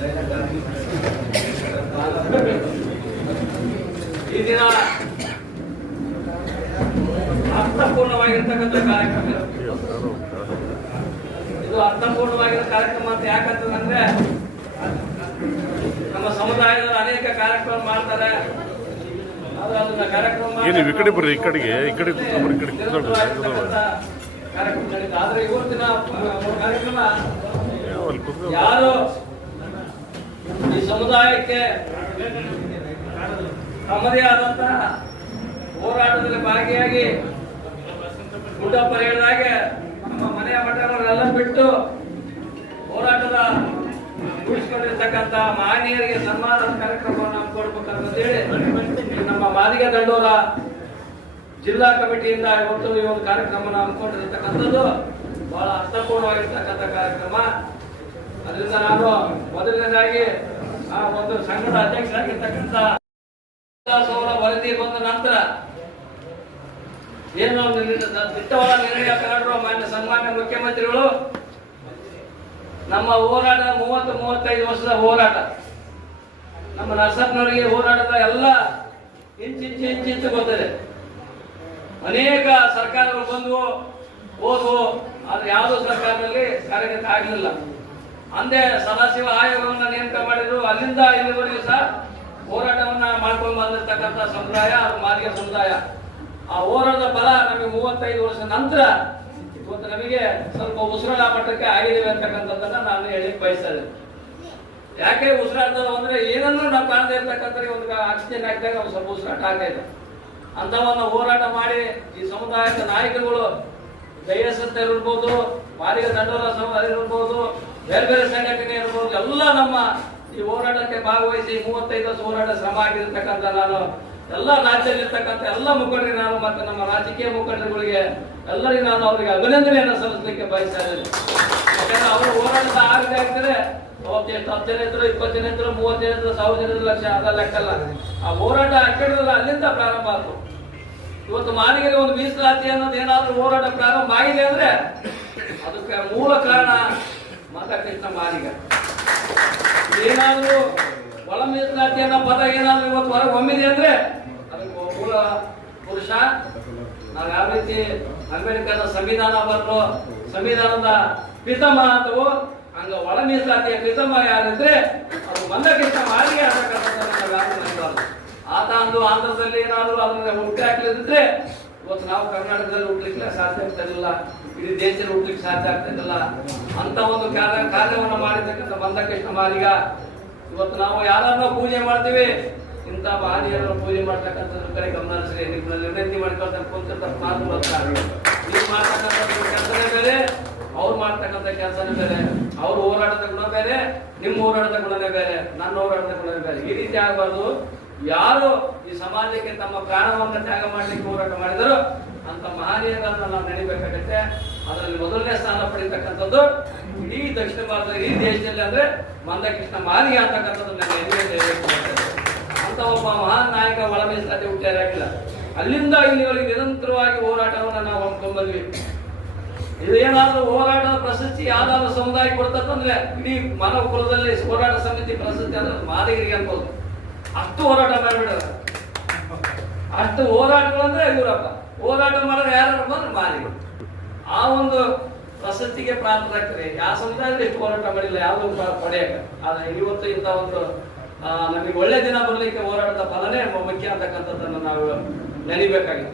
ಈ ದಿನ ಅರ್ಥಪೂರ್ಣವಾಗಿರ್ತಕ್ಕಂಥ ಕಾರ್ಯಕ್ರಮ. ಇದು ಅರ್ಥಪೂರ್ಣವಾಗಿರೋ ಕಾರ್ಯಕ್ರಮ ಅಂತ ಯಾಕಂತಂದ್ರೆ ನಮ್ಮ ಸಮುದಾಯದವರು ಅನೇಕ ಕಾರ್ಯಕ್ರಮ ಮಾಡ್ತಾರೆ. ಅದನ್ನ ಕಾರ್ಯಕ್ರಮ ಕಾರ್ಯಕ್ರಮ ನಡೀತದೆ. ಆದ್ರೆ ಇವತ್ತಿನ ಕಾರ್ಯಕ್ರಮ ಯಾರು ಈ ಸಮುದಾಯಕ್ಕೆ ತಮ್ಮದೇ ಆದಂತಹ ಹೋರಾಟದಲ್ಲಿ ಭಾಗಿಯಾಗಿ ಗುಡ್ಡಪ್ಪ ಹೇಳಿದಾಗೆ ನಮ್ಮ ಮನೆಯ ಮಠಗಳನ್ನೆಲ್ಲ ಬಿಟ್ಟು ಹೋರಾಟದ ಉಳಿಸಿಕೊಂಡಿರ್ತಕ್ಕಂಥ ಮಹನೀಯರಿಗೆ ಸನ್ಮಾನದ ಕಾರ್ಯಕ್ರಮವನ್ನು ಹಮ್ಮಿಕೊಡ್ಬೇಕಂತ ಹೇಳಿ ನಮ್ಮ ಮಾದಿಗ ದಂಡೋರ ಜಿಲ್ಲಾ ಕಮಿಟಿಯಿಂದ ಇವತ್ತು ಈ ಒಂದು ಕಾರ್ಯಕ್ರಮವನ್ನು ಹಮ್ಮಿಕೊಂಡಿರ್ತಕ್ಕಂಥದ್ದು ಬಹಳ ಅರ್ಥಪೂರ್ಣವಾಗಿರ್ತಕ್ಕಂಥ ಕಾರ್ಯಕ್ರಮ. ಅದರಿಂದ ನಾನು ಮೊದಲನೇದಾಗಿ ಆ ಒಂದು ಸಂಘದ ಅಧ್ಯಕ್ಷರಾಗಿರ್ತಕ್ಕಂಥ ವರದಿ ಬಂದ ನಂತರ ಏನು ದಿಟ್ಟವಾದ ನಿರ್ಣಯ ತಗೊಂಡ್ರು ಮಾನ್ಯ ಸನ್ಮಾನ್ಯ ಮುಖ್ಯಮಂತ್ರಿಗಳು, ನಮ್ಮ ಹೋರಾಟ 30-35 ವರ್ಷದ ಹೋರಾಟ, ನಮ್ಮ ನರಸಪ್ಪನವರಿಗೆ ಹೋರಾಟದ ಎಲ್ಲ ಇಂಚಿಂಚು ಗೊತ್ತಿದೆ. ಅನೇಕ ಸರ್ಕಾರಗಳು ಬಂದವು ಹೋದವು, ಆದ್ರೆ ಯಾವುದೋ ಸರ್ಕಾರದಲ್ಲಿ ಕಾರ್ಯಗತ ಆಗಲಿಲ್ಲ. ಅಂದೇ ಸದಾಶಿವ ಆಯೋಗವನ್ನ ನೇಮಕ ಮಾಡಿದ್ರು. ಅಲ್ಲಿಂದ ಇಲ್ಲಿವರೆಗೂ ಸಹ ಹೋರಾಟವನ್ನ ಮಾಡ್ಕೊಂಡು ಬಂದಿರ್ತಕ್ಕಂಥ ಸಮುದಾಯ ಅದು ಮಾದಿಗ ಸಮುದಾಯ. ಆ ಹೋರಾಟದ ಫಲ ನಮಗೆ 35 ವರ್ಷದ ನಂತರ ಇವತ್ತು ನಮಗೆ ಸ್ವಲ್ಪ ಉಸಿರಾಟ ಮಟ್ಟಕ್ಕೆ ಆಗಿದ್ದೇವೆ ಅಂತಕ್ಕಂಥದ್ದನ್ನ ನಾನು ಹೇಳಿ ಬಯಸ್ತೇನೆ. ಯಾಕೆ ಉಸಿರಾಟದ ಅಂದ್ರೆ ಏನನ್ನೂ ನಾವು ಕಾಣದೇ ಇರ್ತಕ್ಕಂಥ ಒಂದು ಆಕ್ಸಿಜನ್ ಹಾಕಿದಾಗ ನಾವು ಸ್ವಲ್ಪ ಉಸಿರಾಟ ಆಗ್ತಾ ಇದೆ. ಅಂತವನ್ನ ಹೋರಾಟ ಮಾಡಿ ಈ ಸಮುದಾಯದ ನಾಯಕರುಗಳು ಜೈಎಸ್ ಅಂತ ಇರ್ಬೋದು, ಮಾದಿಗ ದಂಡೋರ ಸಮುದಾಯ ಇರ್ಬೋದು, ಬೇರೆ ಬೇರೆ ಸಂಘಟನೆ ಇರ್ಬೋದು, ಎಲ್ಲ ನಮ್ಮ ಈ ಹೋರಾಟಕ್ಕೆ ಭಾಗವಹಿಸಿ 35 ವರ್ಷ ಹೋರಾಟ ಶ್ರಮ ಆಗಿರ್ತಕ್ಕಂಥ ನಾನು ಎಲ್ಲ ರಾಜ್ಯದಲ್ಲಿರ್ತಕ್ಕಂಥ ಎಲ್ಲ ಮುಖಂಡರಿಗೆ ನಾನು ಮತ್ತೆ ನಮ್ಮ ರಾಜಕೀಯ ಮುಖಂಡರುಗಳಿಗೆ ಎಲ್ಲರಿಗೂ ನಾನು ಅವರಿಗೆ ಅಭಿನಂದನೆಯನ್ನು ಸಲ್ಲಿಸಲಿಕ್ಕೆ ಬಯಸ್ತಾ ಇದ್ದೇನೆ. ಯಾಕಂದ್ರೆ ಅವರು ಹೋರಾಟದ ಆಗದೆ ಆಗ್ತದೆ. ಅವತ್ತು ಎಷ್ಟು 10 ಜನ ಇದ್ರು, 20 ಜನ ಇದ್ರು, 30 ಜನ ಇದ್ರು, 1000 ಜನ ಲಕ್ಷ ಅದ ಲೆಕ್ಕಲ್ಲ. ಆ ಹೋರಾಟ ಅಕ್ಕಡಲ್ಲ ಅಲ್ಲಿಂದ ಪ್ರಾರಂಭ ಆಯ್ತು. ಇವತ್ತು ಮಾದಿಗರಿಗೆ ಒಂದು ಮೀಸಲಾತಿ ಅನ್ನೋದು ಏನಾದ್ರೂ ಹೋರಾಟ ಪ್ರಾರಂಭ ಆಗಿದೆ ಅಂದ್ರೆ ಅದಕ್ಕೆ ಮೂಲ ಕಾರಣ ಮಂದಕೃಷ್ಣ ಮಾದಿಗ. ಏನಾದ್ರೂ ಒಳ ಮೀಸಲಾತಿ ಅನ್ನೋ ಪದ ಏನಾದ್ರೂ ಇವತ್ತು ಹೊರಗೆ ಹೊಮ್ಮಿದೆ ಅಂದ್ರೆ ಅದಕ್ಕೆ ಮೂಲ ಪುರುಷ. ನಾವು ಯಾವ ರೀತಿ ಅಂಬೇಡ್ಕರ್ ಸಂವಿಧಾನ ಬರಲು ಸಂವಿಧಾನದ ಪಿತಾಮಹ ಅಂತವು ಹಂಗ ಒಳ ಮೀಸಲಾತಿಯ ಪಿತಾಮಹ ಯಾರಿದ್ರೆ ಅದು ಮಂದಕೃಷ್ಣ ಮಾದಿಗ ಅಂತಕ್ಕಂಥ ಆತ ಅಂದು ಆಂಧ್ರದಲ್ಲಿ ಏನಾದ್ರು ಅದನ್ನ ಹುಟ್ಟಿ ಹಾಕಲಿದ್ರೆ ಇವತ್ತು ನಾವು ಕರ್ನಾಟಕದಲ್ಲಿ ಹುಟ್ಲಿಕ್ಕೆ ಸಾಧ್ಯ ಆಗ್ತಿರಲಿಲ್ಲ, ಇಡೀ ದೇಶದಲ್ಲಿ ಹುಟ್ಲಿಕ್ಕೆ ಸಾಧ್ಯ ಆಗ್ತಿರಲಿಲ್ಲ. ಅಂತ ಒಂದು ಕಾರ್ಯವನ್ನು ಮಾಡಿರ್ತಕ್ಕಂಥ ಮಂದಕೃಷ್ಣ ಮಾದಿಗ. ಇವತ್ತು ನಾವು ಯಾರನ್ನ ಪೂಜೆ ಮಾಡ್ತೀವಿ, ಇಂಥ ಮಹನೀಯರನ್ನು ಪೂಜೆ ಮಾಡ್ತಕ್ಕಂಥದ್ರ ಕಡೆ ಗಮನ ಹರಿಸಿ ನಿಮ್ಮಲ್ಲಿ ವಿನಂತಿ ಮಾಡ್ಕೊಳ್ತಾರೆ. ಕುಂತಿರ್ತ ಮಾತು ಬರ್ತಾರೆ. ನೀವು ಮಾಡ್ತಕ್ಕಂಥ ಕೆಲಸನೇ ಬೇರೆ, ಅವ್ರು ಮಾಡ್ತಕ್ಕಂಥ ಕೆಲಸನೇ ಬೇರೆ. ಅವ್ರ ಹೋರಾಟದ ಗುಣ ಬೇರೆ, ನಿಮ್ಮ ಹೋರಾಟದ ಗುಣನೇ ಬೇರೆ, ನನ್ನ ಹೋರಾಟದ ಗುಣನೇ ಬೇರೆ. ಈ ರೀತಿ ಆಗಬಾರ್ದು. ಯಾರು ಈ ಸಮಾಜಕ್ಕೆ ತಮ್ಮ ಪ್ರಾಣವನ್ನು ತ್ಯಾಗ ಮಾಡ್ಲಿಕ್ಕೆ ಹೋರಾಟ ಮಾಡಿದರು ಅಂತ ಮಹನೀಯರನ್ನ ನಾವು ನಡಿಬೇಕಾಗತ್ತೆ. ಅದರಲ್ಲಿ ಮೊದಲನೇ ಸ್ಥಾನ ಪಡಿತಕ್ಕಂಥದ್ದು ಇಡೀ ದಕ್ಷಿಣ ಭಾರತದ ಇಡೀ ದೇಶದಲ್ಲಿ ಅಂದ್ರೆ ಮಂದಕೃಷ್ಣ ಮಾದಿಗ ಅಂತಕ್ಕಂಥದ್ದು ಅಂತ ಒಬ್ಬ ಮಹಾನ್ ನಾಯಕ ಒಳ ಮೀಸಲಾತಿ ಹುಟ್ಟಿಯಾಗಿಲ್ಲ. ಅಲ್ಲಿಂದ ಇಲ್ಲಿವರೆಗೆ ನಿರಂತರವಾಗಿ ಹೋರಾಟವನ್ನು ನಾವು ಹೊಂದ್ಕೊಂಡ್ಬಂದ್ವಿ. ಇದು ಏನಾದ್ರೂ ಹೋರಾಟದ ಪ್ರಶಸ್ತಿ ಯಾವ್ದಾದ್ರು ಸಮುದಾಯ ಕೊಡ್ತಂದ್ರೆ ಇಡೀ ಮಾನವ ಕುಲದಲ್ಲಿ ಹೋರಾಟ ಸಮಿತಿ ಪ್ರಶಸ್ತಿ ಅಂದ್ರೆ ಮಾದಿಗರಿಗೆ ಅನ್ಬೋದು. ಅಷ್ಟು ಹೋರಾಟ ಮಾಡಿಬಿಡ, ಅಷ್ಟು ಹೋರಾಟಗಳಂದ್ರೆ ಇವರಪ್ಪ. ಹೋರಾಟ ಮಾಡೋರು ಯಾರು ಬಂದ್ರೆ ಮಾದಿಗ. ಆ ಒಂದು ಪ್ರಶಸ್ತಿಗೆ ಪ್ರಾಪ್ತರಾಗ್ತಾರೆ. ಯಾವ ಸಮುದಾಯದಲ್ಲಿ ಎಷ್ಟು ಹೋರಾಟ ಮಾಡಿಲ್ಲ ಯಾವ್ದು ಪಡೆಯಕ. ಆದ್ರೆ ಇವತ್ತು ಇಂಥ ಒಂದು ನಮಗೆ ಒಳ್ಳೆ ದಿನ ಬರ್ಲಿಕ್ಕೆ ಹೋರಾಟದ ಫಲನೇ ಮುಖ್ಯ ಅಂತಕ್ಕಂಥದ್ದನ್ನು ನಾವು ನೆನಬೇಕಾಗಿದೆ.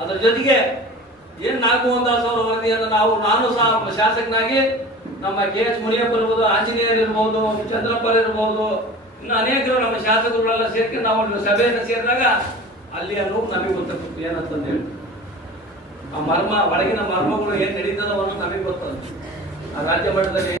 ಅದ್ರ ಜೊತೆಗೆ ಏನ್ 4,1,000 ವರದಿಯನ್ನು ನಾನು ಸಹ ಶಾಸಕನಾಗಿ ನಮ್ಮ KH ಮುನಿಯಪ್ಪ ಇರ್ಬೋದು, ಆಂಜನೇಯರ್ ಇರ್ಬೋದು, ಚಂದ್ರಪ್ಪರ್ ಇರ್ಬೋದು, ಇನ್ನು ಅನೇಕರು ನಮ್ಮ ಶಾಸಕರುಗಳೆಲ್ಲ ಸೇರ್ಕೊಂಡು ನಾವು ಸಭೆಯನ್ನು ಸೇರಿದಾಗ ಅಲ್ಲಿಯ ನೋವು ನಮಗೆ ಗೊತ್ತಾಗ್ತದೆ ಏನಂತಂದು ಹೇಳಿ. ಆ ಮರ್ಮ ಒಳಗಿನ ಮರ್ಮಗಳು ಏನ್ ನಡೀತದವನ್ನು ನಮಗೆ ಗೊತ್ತದ. ಆ ರಾಜ್ಯ ಮಟ್ಟದಲ್ಲಿ